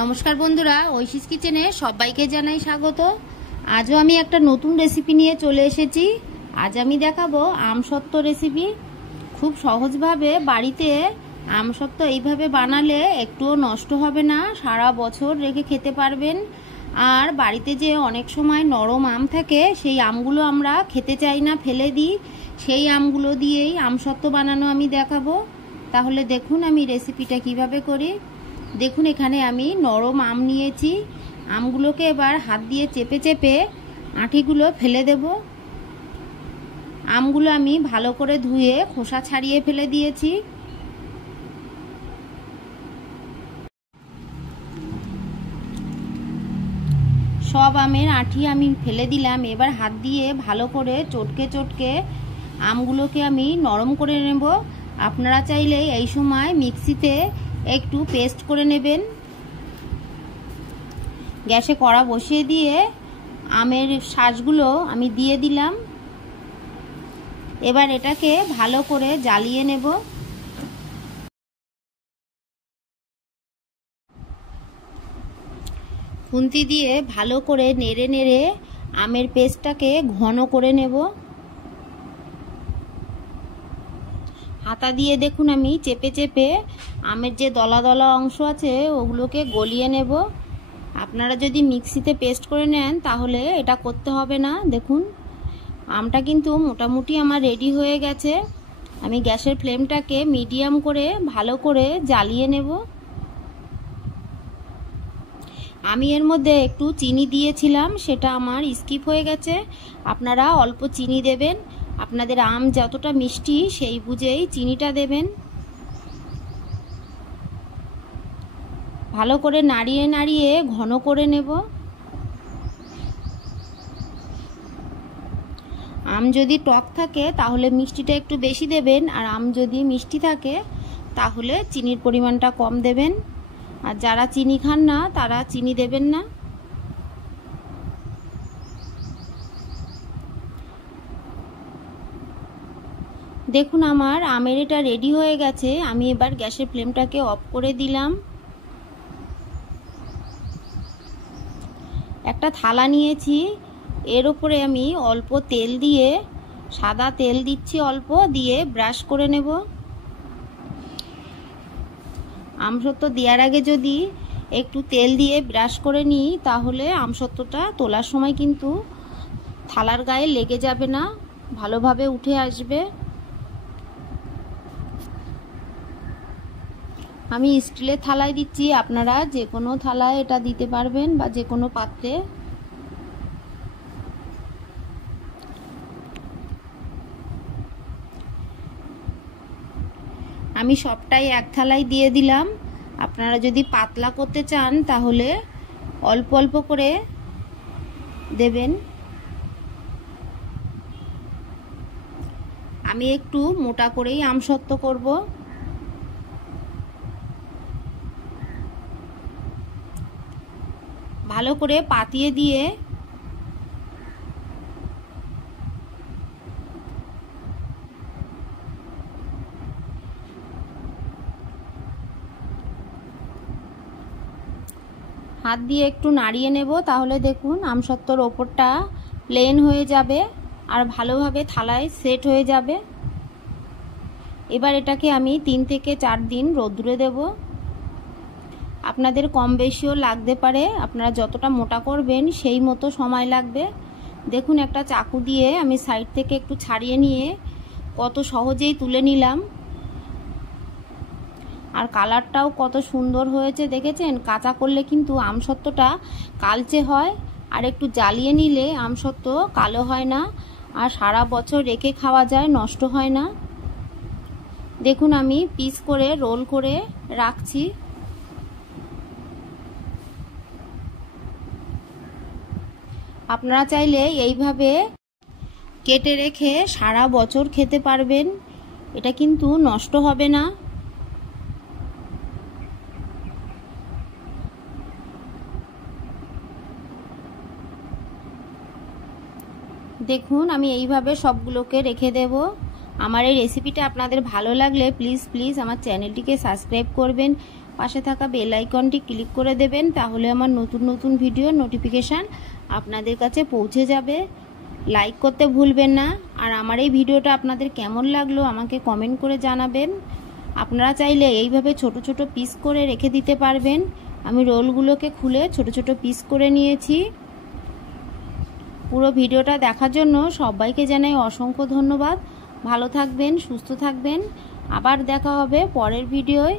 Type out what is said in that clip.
নমস্কার বন্ধুরা, ঐশীস কিচেনে সবাইকে জানাই স্বাগত। আজও আমি একটা নতুন রেসিপি নিয়ে চলে এসেছি। আজ আমি দেখাবো আমসত্ত্ব রেসিপি। খুব সহজভাবে বাড়িতে আমসত্ত্ব এইভাবে বানালে একটুও নষ্ট হবে না, সারা বছর রেখে খেতে পারবেন। আর বাড়িতে যে অনেক সময় নরম আম থাকে, সেই আমগুলো আমরা খেতে চাই না, ফেলে দিই। সেই আমগুলো দিয়েই আমসত্ত্ব বানানো আমি দেখাবো। তাহলে দেখুন আমি রেসিপিটা কিভাবে করি। দেখুন এখানে আমি নরম আম নিয়েছি। আমগুলোকে এবার হাত দিয়ে চেপে চেপে আঁটিগুলো ফেলে দেব। আমগুলো আমি ভালো করে ধুয়ে খোসা ছাড়িয়ে ফেলে দিয়েছি। সব আমের আঁটি আমি ফেলে দিলাম। এবার হাত দিয়ে ভালো করে চটকে চটকে আমগুলোকে আমি নরম করে নেব। আপনারা চাইলে এই সময় মিক্সিতে একটু পেস্ট করে নেবেন। গ্যাসে কড়া বসিয়ে দিয়ে আমের শাঁসগুলো আমি দিয়ে দিলাম। এবার এটাকে ভালো করে জ্বালিয়ে নেব। খুন্তি দিয়ে ভালো করে নেড়ে নেড়ে আমের পেস্টটাকে ঘন করে নেব। হাতা দিয়ে দেখুন আমি চেপে চেপে আমের যে দলা দলা অংশ আছে ওগুলোকে গলিয়ে নেব। আপনারা যদি মিক্সিতে পেস্ট করে নেন তাহলে এটা করতে হবে না। দেখুন আমটা কিন্তু মোটামুটি আমার রেডি হয়ে গেছে। আমি গ্যাসের ফ্লেমটাকে মিডিয়াম করে ভালো করে জ্বালিয়ে নেব। আমি এর মধ্যে একটু চিনি দিয়েছিলাম, সেটা আমার স্কিপ হয়ে গেছে। আপনারা অল্প চিনি দেবেন, আপনাদের আম যতটা মিষ্টি সেই বুঝেই চিনিটা দেবেন। ভালো করে নাড়িয়ে নাড়িয়ে ঘন করে নেব। আম যদি টক থাকে তাহলে মিষ্টিটা একটু বেশি দেবেন, আর আম যদি মিষ্টি থাকে তাহলে চিনির পরিমাণটা কম দেবেন। আর যারা চিনি খান না তারা চিনি দেবেন না। দেখুন আমার আমের এটা রেডি হয়ে গেছে। আমি এবার গ্যাসের ফ্লেমটাকে অফ করে দিলাম। একটা থালা নিয়েছি, এর উপরে আমি অল্প তেল দিয়ে, সাদা তেল দিচ্ছি অল্প দিয়ে ব্রাশ করে নেব। আমসত্ত্ব দেওয়ার আগে যদি একটু তেল দিয়ে ব্রাশ করে নিই তাহলে আমসত্ত্বটা তোলার সময় কিন্তু থালার গায়ে লেগে যাবে না, ভালোভাবে উঠে আসবে। আমি স্টিলের থালায় দিচ্ছি, আপনারা যে কোনো থালায় এটা দিতে পারবেন বা যে কোনো পাত্রে। আমি সবটাই এক থালায় দিয়ে দিলাম। আপনারা যদি পাতলা করতে চান তাহলে অল্প অল্প করে দেবেন। আমি একটু মোটা করেই আমসত্ত্ব করব। ভালো করে পাতিয়ে দিয়ে হাত দিয়ে একটু নাড়িয়ে নেব। তাহলে দেখুন আমসত্ত্বর ওপরটা প্লেন হয়ে যাবে আর ভালোভাবে থালায় সেট হয়ে যাবে। এবার এটাকে আমি 3 থেকে 4 দিন রোদ্দুরে দেব। আপনাদের কম বেশিও লাগতে পারে, আপনারা যতটা মোটা করবেন সেই মতো সময় লাগবে। দেখুন একটা চাকু দিয়ে আমি সাইড থেকে একটু ছাড়িয়ে নিয়ে কত সহজেই তুলে নিলাম। আর কালারটাও কত সুন্দর হয়েছে দেখেছেন। কাঁচা করলে কিন্তু আমসত্ত্বটা কালচে হয়, আর একটু জ্বালিয়ে নিলে আমসত্ত্ব কালো হয় না, আর সারা বছর রেখে খাওয়া যায়, নষ্ট হয় না। দেখুন আমি পিস করে রোল করে রাখছি। আপনারা চাইলে এইভাবে কেটে রেখে সারা বছর খেতে পারবেন, এটা কিন্তু নষ্ট হবে না। দেখুন আমি এইভাবে সবগুলোকে রেখে দেব। আমার এই রেসিপিটা আপনাদের ভালো লাগলে প্লিজ আমার চ্যানেলটিকে সাবস্ক্রাইব করবেন, পাশে থাকা বেল আইকনটি ক্লিক করে দেবেন, তাহলে আমার নতুন নতুন ভিডিও নোটিফিকেশান আপনাদের কাছে পৌঁছে যাবে। লাইক করতে ভুলবেন না। আর আমার এই ভিডিওটা আপনাদের কেমন লাগলো আমাকে কমেন্ট করে জানাবেন। আপনারা চাইলে এইভাবে ছোট ছোট পিস করে রেখে দিতে পারবেন। আমি রোলগুলোকে খুলে ছোট ছোট পিস করে নিয়েছি। পুরো ভিডিওটা দেখার জন্য সবাইকে জানাই অসংখ্য ধন্যবাদ। ভালো থাকবেন, সুস্থ থাকবেন। আবার দেখা হবে পরের ভিডিওয়।